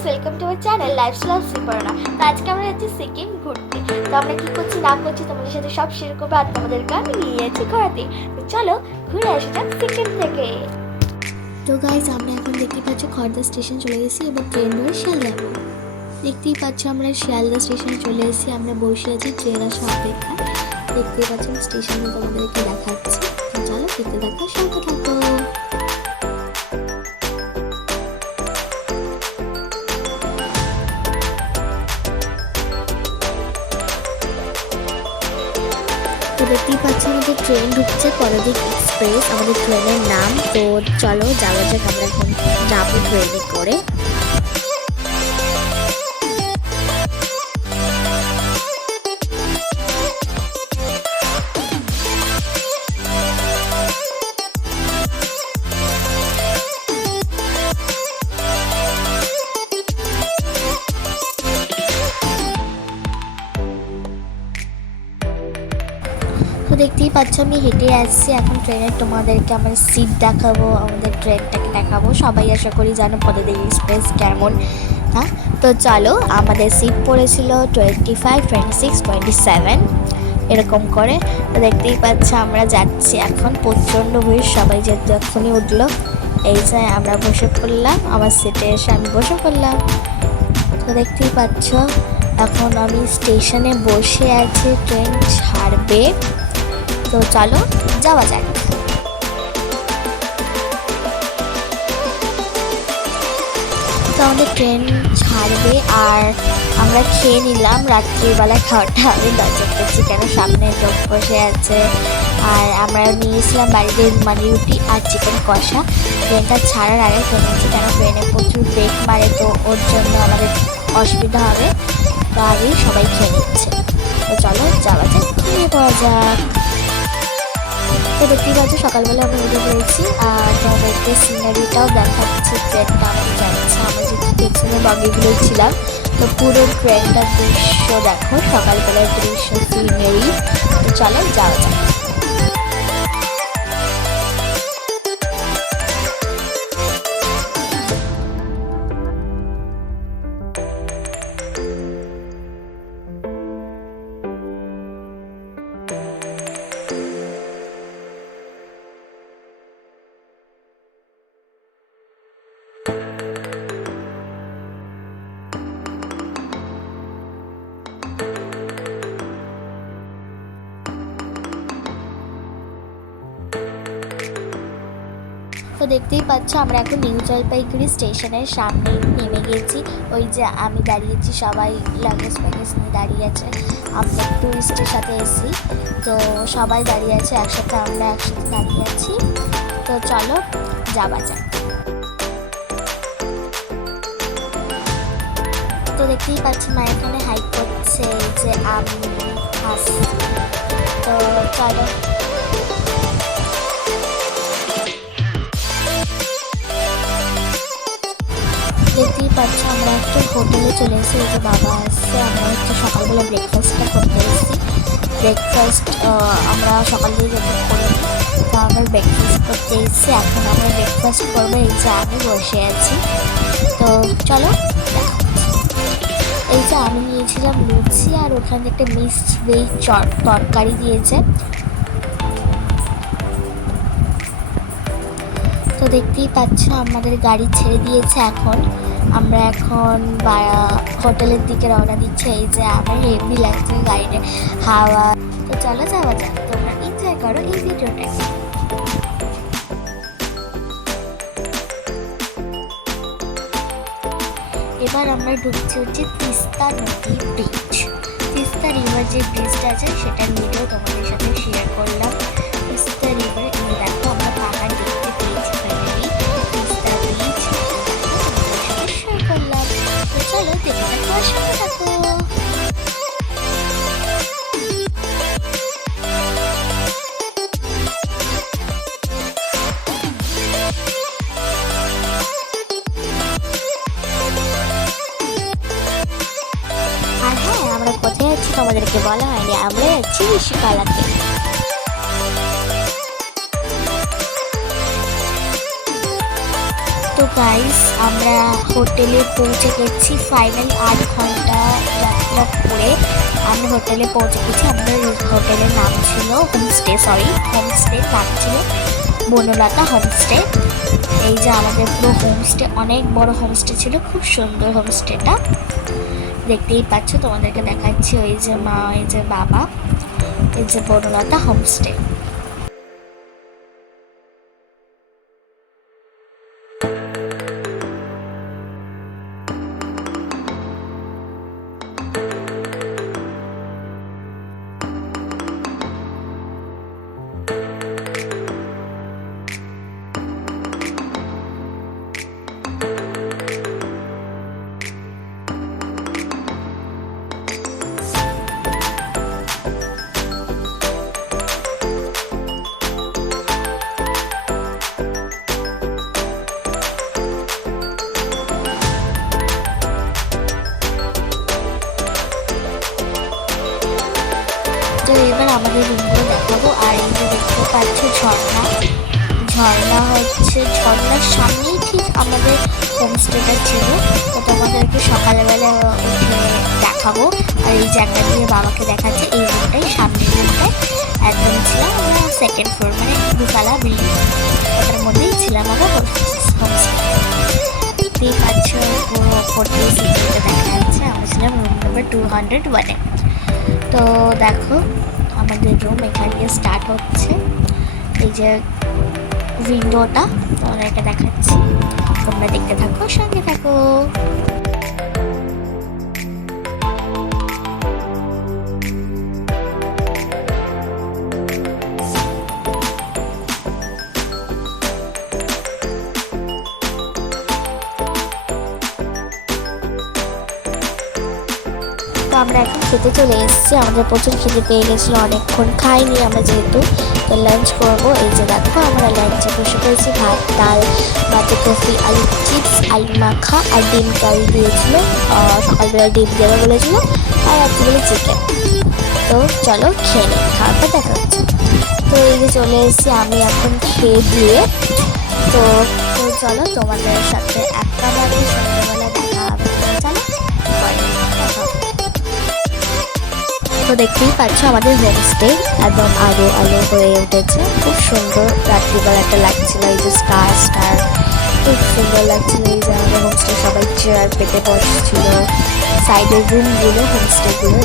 Guys, welcome to our channel lifestyle Suparna. তো আজকে আমরা যাচ্ছি সিকিম ঘুরতে। তো আমরা কি করছি না করছি তোমাদের সাথে সব শেয়ার করবো, আর তোমাদেরকে আমি নিয়ে যাচ্ছি ঘোরাতে। তো চলো ঘুরে আসা যাক সিকিম থেকে। তো গাইজ আমরা এখন দেখতে পাচ্ছি খড়দা স্টেশন চলে গেছি এবং ট্রেন ধরে শিয়ালদা যাবো। দেখতেই পাচ্ছি আমরা শিয়ালদা স্টেশনে চলে এসেছি, আমরা বসে আছি ট্রেন আসা অপেক্ষা। দেখতেই পাচ্ছেন স্টেশনে তোমাদেরকে দেখাচ্ছি। চলো দেখতে থাকো, সঙ্গে থাকো। তো দেখতেই পাচ্ছি আমাদের ট্রেন ঢুকছে, পরাদ্বীপ এক্সপ্রেস আমাদের ট্রেনের নাম। তো চলো যাওয়া যাক, আমরা এখন যাবো ট্রেনে করে। তো দেখতেই পাচ্ছ আমি হেঁটে আসছি এখন ট্রেনে, তোমাদেরকে আমার সিট দেখাবো, আমাদের ট্রেনটাকে দেখাবো। সবাই আশা করি জানো পরাদ্বীপ এক্সপ্রেস কেমন। হ্যাঁ, তো চলো, আমাদের সিট পড়েছিল 25, 26, 27 এরকম করে। তো দেখতেই পাচ্ছ আমরা যাচ্ছি এখন, প্রচণ্ড ভিড়, সবাই যেহেতু এখনই উঠলো। এই যে আমরা বসে পড়লাম, আমার সিটে এসে আমি বসে পড়লাম। তো দেখতেই পাচ্ছ এখন আমি স্টেশনে বসে আছি, ট্রেন ছাড়বে। তো চলো যাওয়া যাক। তো আমাদের ট্রেন ছাড়বে আর আমরা খেয়ে নিলাম রাত্রিবেলা খাওয়াটা। আমি লজ্জা করছি কেন, সামনে লোক বসে আছে। আর আমরা নিয়েছিলাম বাড়িতে মানে রুটি আর চিকেন কষা। ট্রেনটা ছাড়ার আগে খেয়ে নিয়েছি, কেন ট্রেনে প্রচুর ব্রেক মারে, তো ওর জন্য আমাদের অসুবিধা হবে। তো আগেই সবাই খেয়ে নিচ্ছে। তো চলো যাওয়া যাক, খেয়ে পাওয়া যাক। তো দেখতেই পাচ্ছি সকালবেলা আমি উঠে পড়েছি আর তোমাদেরকে সিনারিটাও দেখাচ্ছি। ট্রেনটা আমাদের যাচ্ছে, আমরা যেহেতু পেছনে বগিগুলোই ছিলাম। তো পুরো ট্রেনটার দৃশ্য দেখো, সকালবেলার দৃশ্য, সিনারি। তো চলো যাওয়া যাক। তো দেখতেই পাচ্ছ আমরা এখন নিউ জলপাইগুড়ি স্টেশনের সামনে নেমে গিয়েছি। ওই যে আমি দাঁড়িয়েছি, সবাই লাগেজ প্যাগেজ নিয়ে দাঁড়িয়ে আছে। আমরা টুরিস্টের সাথে এসেছি, তো সবাই দাঁড়িয়ে আছে একসাথে, আমরা একসাথে দাঁড়িয়ে আছি। তো চলো যাওয়া যাক। তো দেখতেই পাচ্ছি মা এখানে হাইক করছে, যে আমি হাসি। তো চলো দেখতেই পাচ্ছি আমরা একটা হোটেলে চলে এসেছি। এই যে বাবা আসছে, আমরা হচ্ছে সকালবেলা ব্রেকফাস্টটা করতে এসেছি। ব্রেকফাস্ট আমরা সকাল দিয়ে যখন করে নিই, তো আমরা ব্রেকফাস্ট করতে এসেছি। এখন আমরা ব্রেকফাস্ট করবো, এই যে আমি বসে আছি। তো চলো, এই যে আমি নিয়েছিলাম লুচি আর ওখানে একটা মিক্সড ভেজ তরকারি দিয়েছে। তো দেখতেই পাচ্ছ আমাদের গাড়ি ছেড়ে দিয়েছে, এখন আমরা এখন হোটেলের দিকে রওনা দিচ্ছি। এই যে আমার হেভি লাগছে গাড়িতে হাওয়া। তো চলো যাওয়া যাক, তোমরা এনজয় করো এই ভিডিওটা। এবার আমরা ঢুকছি হচ্ছে তিস্তা নদী ব্রিজ। তিস্তা রিভার যে ব্রিজটা আছে সেটার ভিডিও তোমাদের সাথে শেয়ার করলাম। তিস্তা রিভার, এই দেখো আমরা পাহাড় দেখতে পেয়েছি ফাইনালি। তিস্তা ব্রিজ তোমাদের সাথে শেয়ার করলাম। তো চলো দেখতে থাকো, আর সাথে থাকো। আর হ্যাঁ, আমরা কোথায় যাচ্ছি তোমাদেরকে বলা হয়নি, আমরা যাচ্ছি ঋষিকালাতে। তো তো গাইস আমরা হোটেলে পৌঁছে গেছি, ফাইনাল 8 ঘন্টা যাত্রা করে আমরা হোটেলে পৌঁছে গেছি। আমাদের হোটেলের নাম ছিল হোমস্টের নাম ছিল বনলতা হোমস্টে। এই যে আমাদের পুরো হোমস্টে, অনেক বড় হোমস্টে ছিল, খুব সুন্দর হোমস্টেটা, দেখতেই পাচ্ছ, তোমাদেরকে দেখাচ্ছি। ওই যে মা, এই যে বাবা, এই যে বনলতা হোমস্টে। তো এবার আমাদের রুমগুলো দেখাবো। আর এই যে দেখতে পাচ্ছ ঝর্ণার সামনেই ঠিক আমাদের হোমস্টেটা ছিল। তো তোমাদেরকে সকালবেলা উঠে দেখাবো। আর এই জায়গা দিয়ে বাবাকে দেখাচ্ছে, এই রুমটাই, সামনের রুমটায় একদম ছিলাম আমরা, সেকেন্ড ফ্লোর, মানে দুতলা বিল্ডিং, ওটার মধ্যেই ছিলাম আমরা হোমস্টে। দেখতেই পাচ্ছ পুরো ওপর দিয়ে সিঁড়িটা দেখা যাচ্ছে। আমরা ছিলাম রুম নাম্বার 201-এ। তো দেখো আমাদের রুম এখান দিয়ে স্টার্ট হচ্ছে, এই যে উইন্ডোটা তোমাদেরকে দেখাচ্ছি, তোমরা দেখতে থাকো, সঙ্গে থাকো। তো আমরা এখন খেতে চলে এসেছি, আমাদের প্রচুর খেতে পেয়ে গেছিলো, অনেকক্ষণ খাইনি আমরা যেহেতু, তো লাঞ্চ করবো। এই যে দেখো আমরা লাঞ্চে বসে পড়েছি, ভাত, ডাল, বাঁধাকপি, আলু চিপস, আলু মাখা আর ডিম কারি দিয়েছিল, সকালবেলা ডিম দেওয়া বলেছিল, আর রাত্রিবেলা চিকেন। তো চলো খেয়ে নিই, খাওয়ার পর দেখা হচ্ছে। তো এই যে চলে এসেছি আমি এখন খেয়ে দিয়ে। তো চলো তোমাদের সাথে একেবারে সন্ধ্যাবেলা দেখা হবে, চলো পরে দেখা হবে। তো দেখতেই পাচ্ছ আমাদের হোমস্টে একদম আলো হয়ে উঠেছে, খুব সুন্দর রাত্রিবেলাটা লাগছিল। এই যে স্টার খুব সুন্দর লাগছিল। এই যে আমাদের হোমস্টে সবাই চেয়ার পেতে বসছিল, সাইডের রুমগুলো হোমস্টেগুলো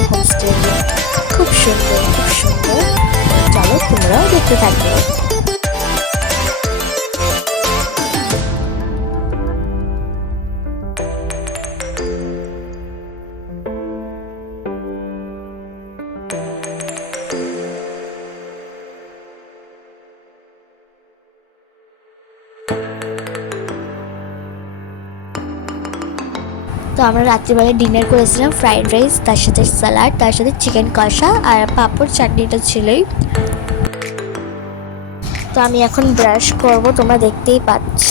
খুব সুন্দর। চলো তোমরাও দেখতে থাকবে। তো আমরা রাত্রিবেলায় ডিনার করেছিলাম ফ্রাইড রাইস, তার সাথে স্যালাড, তার সাথে চিকেন কষা আর পাঁপড়, চাটনিটা ছিলই। তো আমি এখন ব্রাশ করব, তোমরা দেখতেই পাচ্ছ।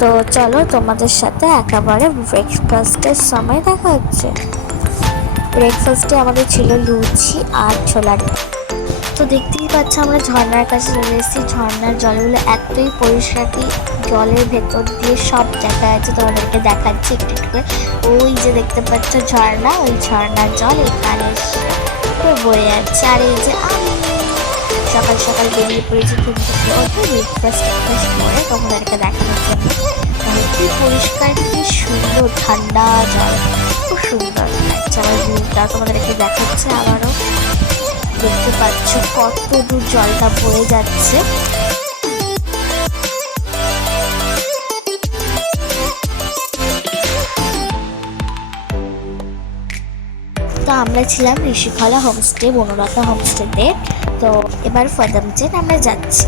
তো চলো তোমাদের সাথে একেবারে ব্রেকফাস্টের সময় দেখা হচ্ছে। ব্রেকফাস্টে আমাদের ছিল লুচি আর ছোলার ডাল। তো দেখতেই পাচ্ছ আমরা ঝর্ণার কাছে চলে এসেছি। ঝর্ণার জলগুলো এতই পরিষ্কার, জলের ভেতর দিয়ে সব দেখা যাচ্ছে, তোমাদেরকে দেখাচ্ছি একটু একটু করে। ওই যে দেখতে পাচ্ছ ঝর্ণা, ওই ঝর্ণার জল এখানে বয়ে যাচ্ছে। আর এই যে আমি সকাল সকাল বেরিয়ে পড়েছি ঘুম থেকে উঠে ব্রেকফাস্ট করে তোমাদেরকে দেখানোর জন্য। কি পরিষ্কার, কি সুন্দর ঠান্ডা জল, খুব সুন্দর লাগছে। আমার ভিউটা তোমাদেরকে দেখাচ্ছে আবারও, দেখতে পাচ্ছ কত দূর জলটা বয়ে যাচ্ছে। তো আমরা ছিলাম ঋষিখলা হোমস্টে, বনলতা হোমস্টেতে। তো এবার ফদামচেন আমরা যাচ্ছি।